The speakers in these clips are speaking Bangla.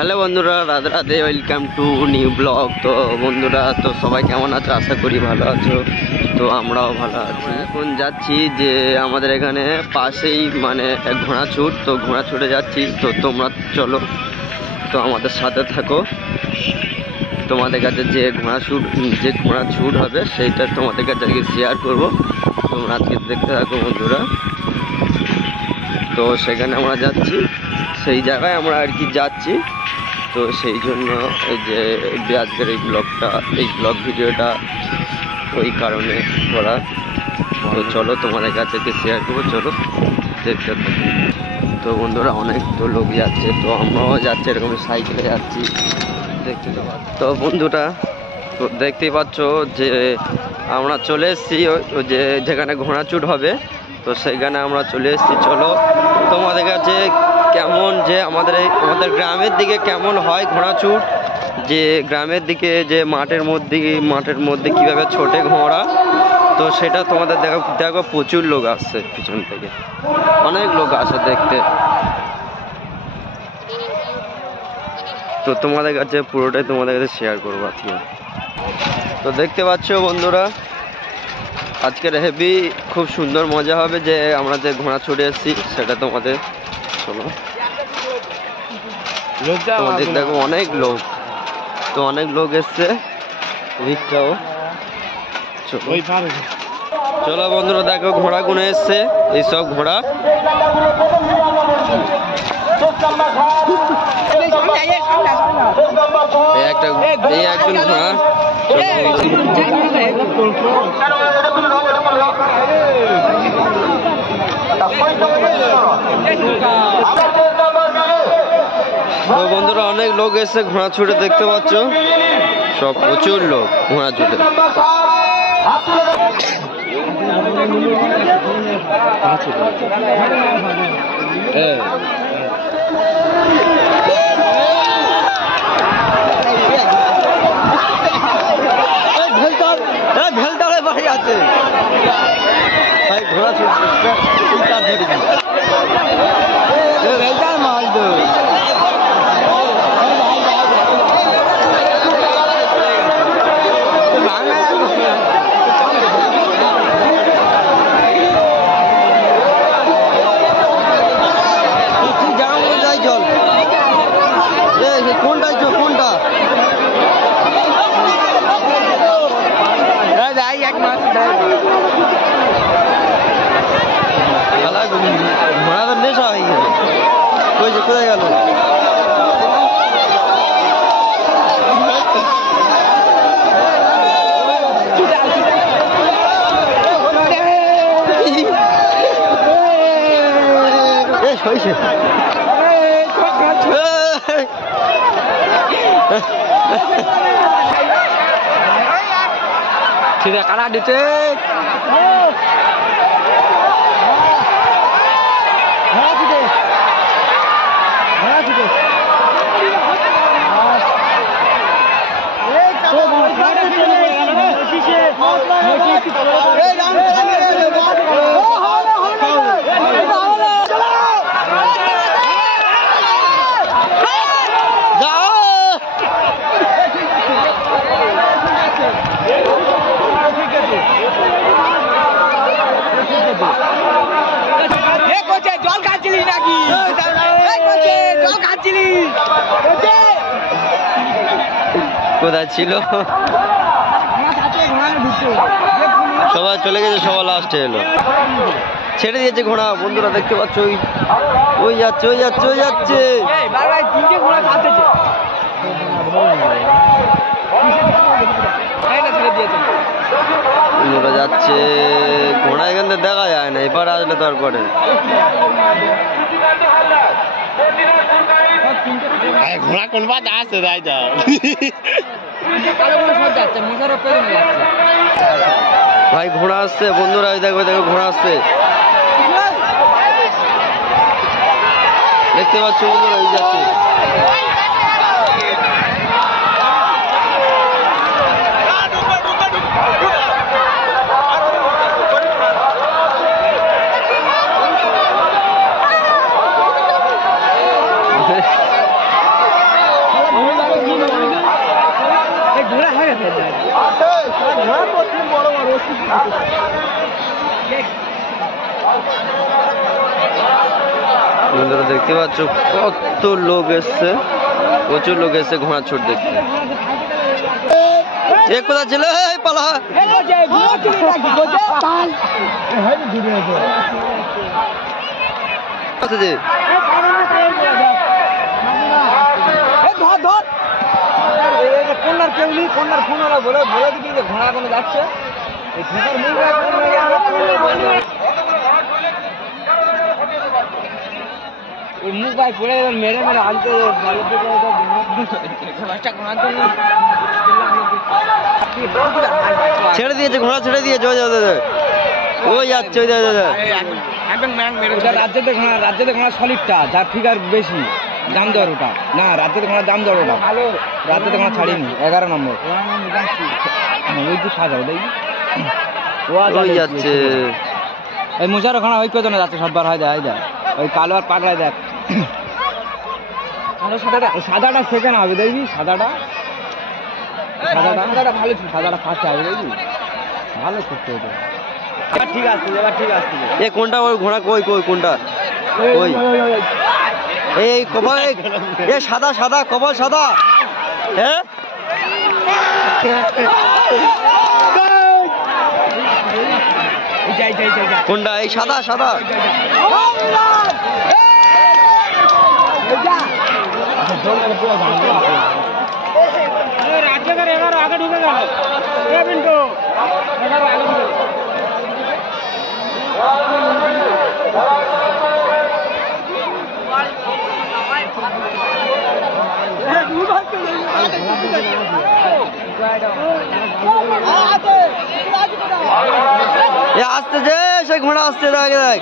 হ্যালো বন্ধুরা, Radhe Radhe, welcome to new blog. তো বন্ধুরা, তো সবাই কেমন আছো? আশা করি ভালো আছো। তো আমরাও ভালো আছি। এখন যাচ্ছি যে আমাদের এখানে পাশেই মানে ঘোড়া ছুট, তো ঘোড়া ছুটে যাচ্ছি। তো তোমরা চলো, তো আমাদের সাথে থাকো। তোমাদের কাছে যে ঘোড়া ছুট হবে সেইটা তোমাদের কাছে আজকে শেয়ার করবো। তোমরা আজকে দেখতে থাকো বন্ধুরা। তো সেখানে আমরা যাচ্ছি, সেই জায়গায় আমরা আর কি যাচ্ছি। তো সেই জন্য এই যে আজকের এই ব্লগ ভিডিওটা ওই কারণে করা। তো চলো তোমাদের কাছে শেয়ার করবো, চলো দেখতে থাকো। তো বন্ধুরা, অনেক তো লোক যাচ্ছে, তো আমরাও যাচ্ছি, এরকম সাইকেলে যাচ্ছি দেখতে তো। তো বন্ধুরা, তো দেখতেই পাচ্ছ যে আমরা চলে এসেছি যে যেখানে ঘোড়াচুট হবে। তো সেইখানে আমরা চলে এসেছি। চলো তোমাদের কাছে কেমন যে আমাদের গ্রামের দিকে কেমন হয় ঘোড়াচুট, যে গ্রামের দিকে যে মাঠের মধ্যে কীভাবে ছোটে ঘোড়া, তো সেটা তোমাদের দেখো প্রচুর লোক আসছে, পিছন থেকে অনেক লোক আসে দেখতে। তো তোমাদের কাছে পুরোটাই তোমাদের কাছে শেয়ার করবো আজকে। তো দেখতে পাচ্ছ বন্ধুরা, আজকের হেভি খুব সুন্দর মজা হবে, যে আমরা যে ঘোড়া ছুটে এসেছি সেটা তোমাদের চলো তোমাদের দেখো অনেক লোক, তো অনেক লোক এসছে, রিক্সাও। চলো বন্ধুরা, দেখো ঘোড়া গুনে এসছে, এইসব ঘোড়া। এই একজন ঘোড়া। তো বন্ধুরা, অনেক লোক এসে ঘোড়া ছুটে, দেখতে পাচ্ছ সব প্রচুর লোক ঘোড়া ছুটে। ভেলতারে বাড়ি আছে ভাই, ঘোড়া ছুটছে মাল তো। ঘোড়া তো নেশা হয়ে গেছে, কোথায় গেল? ঠিক আছে, কারা দিতে জল খাচ্ছিলি নাকি? কোথায় ছিল? সবাই চলে গেছে, সবাই লাস্টে এলো, ছেড়ে দিয়েছে ঘোড়া। বন্ধুরা দেখতে পাচ্ছ, ওই যাচ্ছে। বন্ধুরা যাচ্ছে ঘোড়া, এখান থেকে দেখা যায় না, এবার আসলে তারপরে ঘোড়া কোন বাদ আসছে তাই যাও। ভাই ঘোড়া আসছে বন্ধুরা, দেখো ঘোড়া আসছে, দেখতে পাচ্ছ বন্ধুরা, এই যাচ্ছে। বন্ধুরা দেখতে পাচ্ছ কত লোক এসছে, প্রচুর লোক এসছে ঘোড়া ছোট দেখতে। এক কোথা ছিল পালা কন্যার কেউ নেই, কন্যার ফোন ওরা বলে দিবি যে ঘোড়া কোনো যাচ্ছে। মুখ ভাই পড়ে মেরে মেরে আনতে ছেড়ে দিয়েছে, ঘোড়া ছেড়ে দিয়েছে। ওই যাচ্ছে, ওই রাজ্যতে ঘোড়া সলিডটা যার ফিগার বেশি দাম দেওয়ার ওটা না, রাজ্যতে ঘোড়ার দাম দেওয়ার ওটা রাজ্যতে ঘোড়া ছাড়িনি 11 নম্বর। ওই কি সাজাও দেখি ওই যাচ্ছে। ওই মুজার ওখানে ওই কত না যাচ্ছে সববার হয় দেয় দেয় ওই কালো আর পাগলায় দেখ। সাদাটা সেকেন্ড হবে দেখবি, সাদাটা ভালো, সাদাটা ফার্স্ট হবে দেখবি, ভালো করতে হবে। ঠিক আছে, এবার ঠিক আছে। এ কোনটা ওই ঘোড়া? কই কই কোনটা? ওই এই কপাল, এ সাদা সাদা কপাল সাদা। হ্যাঁ কোনটা? এই সাদা সাদা। রাজ্যের 11 আগে ঢুকে গেল। এ আসতে যে সেই ঘোড়া আসতে দেখ দেখ।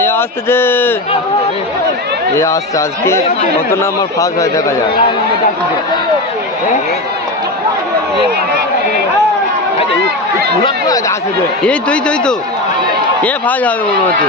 এ আসতেছে, এ আসছে। আজকে কত নাম্বার ফার্স্ট হয় দেখা যায়। এই তুই তুই তো এ ফার্স্ট হবে মনে হচ্ছে।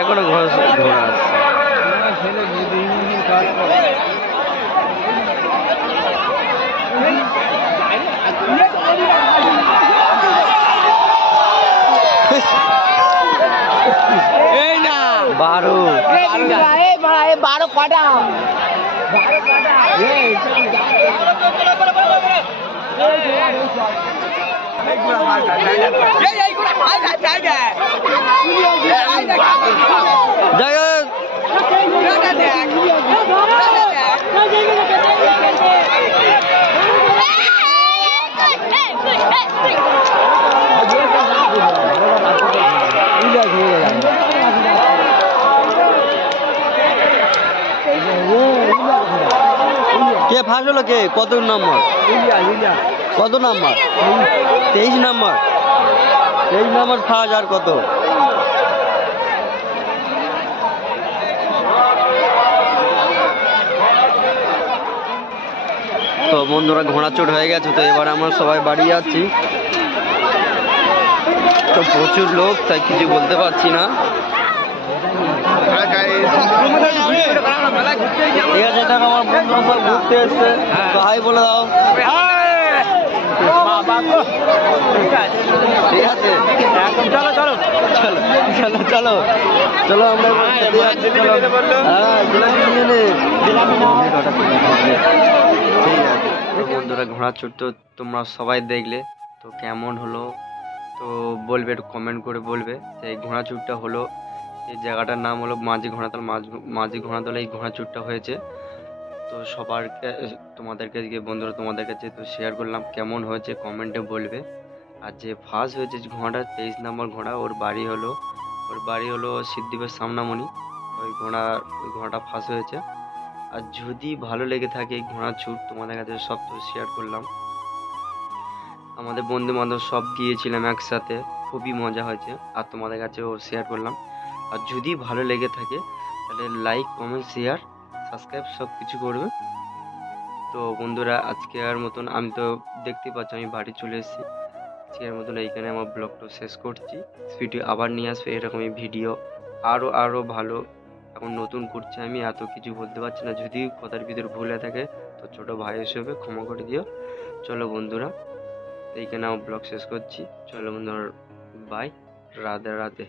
এখনো ঘোড়া ঘোড়া আসছে। এই না 12 পাটা কে ফাঁস হলো? কে কত নম্বর? কত নাম্বার? 23 নাম্বার। 23 নাম্বার ফাঁস। আর কত? বন্ধুরা ঘোড়া চোট হয়ে গেছে, তো এবার আমরা সবাই বাড়ি যাচ্ছি। তো প্রচুর লোক, তাই কিছু বলতে পারছি না। ঠিক আছে, দেখো আমার বন্ধুরা সব ঘুরতে এসছে, তো হাই বলে দাও। ঠিক আছে, চলো চলো চলো চলো চলো চলো আমরা ঠিক আছে। তো বন্ধুরা ঘোড়া চোট তো তোমরা সবাই দেখলে, তো কেমন হলো তো বলবে, একটু কমেন্ট করে বলবে। তো এই ঘোড়া চুরটা হলো, এই জায়গাটার নাম হলো মাঝি ঘোড়াতল। মাঝি ঘোড়াতলে এই ঘোড়া চুরটা হয়েছে। তো সবার তোমাদেরকে বন্ধুরা তোমাদের কাছে তো শেয়ার করলাম, কেমন হয়েছে কমেন্টে বলবে। আর যে ফার্স্ট হয়েছে ঘোড়াটা 23 নম্বর ঘোড়া, ওর বাড়ি হলো সিদ্ধিপের সামনামণি। ওই ঘোড়াটা ফার্স্ট হয়েছে। আর যদি ভালো লেগে থাকে এই ঘোড়া ছুট, তোমাদের কাছে সব তো শেয়ার করলাম। আমাদের বন্ধু বান্ধব সব গিয়েছিলাম একসাথে, খুবই মজা হয়েছে, আর তোমাদের কাছেও শেয়ার করলাম। আর যদি ভালো লেগে থাকে তাহলে লাইক, কমেন্ট, শেয়ার, সাবস্ক্রাইব সব কিছু করবে। তো বন্ধুরা আজকের মতন আমি তো দেখতে পাচ্ছি আমি বাড়ি চলে এসেছি। আজকের মতন এইখানে আমার ব্লগটা শেষ করছি। ভিডিও আবার নিয়ে আসবে এরকমই ভিডিও, আরও ভালো। এখন নতুন করছি আমি, এত কিছু বলতে পারছি না। যদি কথার ভিতরে ভুল হয়ে থাকে তো ছোটো ভাই হিসেবে ক্ষমা করে দিও। চলো বন্ধুরা, এইখানে আমার ব্লগ শেষ করছি। চলো বন্ধুরা, বাই, রাধে রাধে।